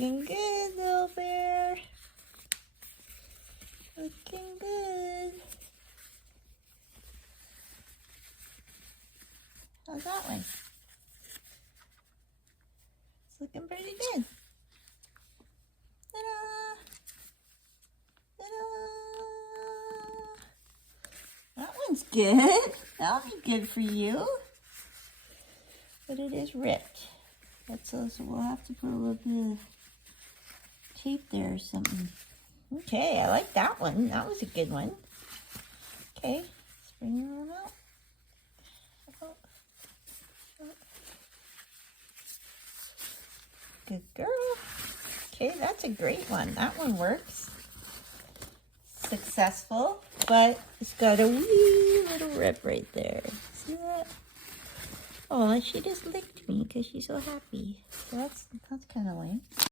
Looking good, little bear. Looking good. How's that one? It's looking pretty good. Ta-da! Ta-da! That one's good. That'll be good for you. But it is ripped. That's also, we'll have to put a little bit of tape there or something. Okay, I like that one. That was a good one. Okay, let's bring your arm out. Good girl. Okay, that's a great one. That one works. Successful, but it's got a wee little rip right there. See that? Oh, she just licked me because she's so happy. So that's kind of lame.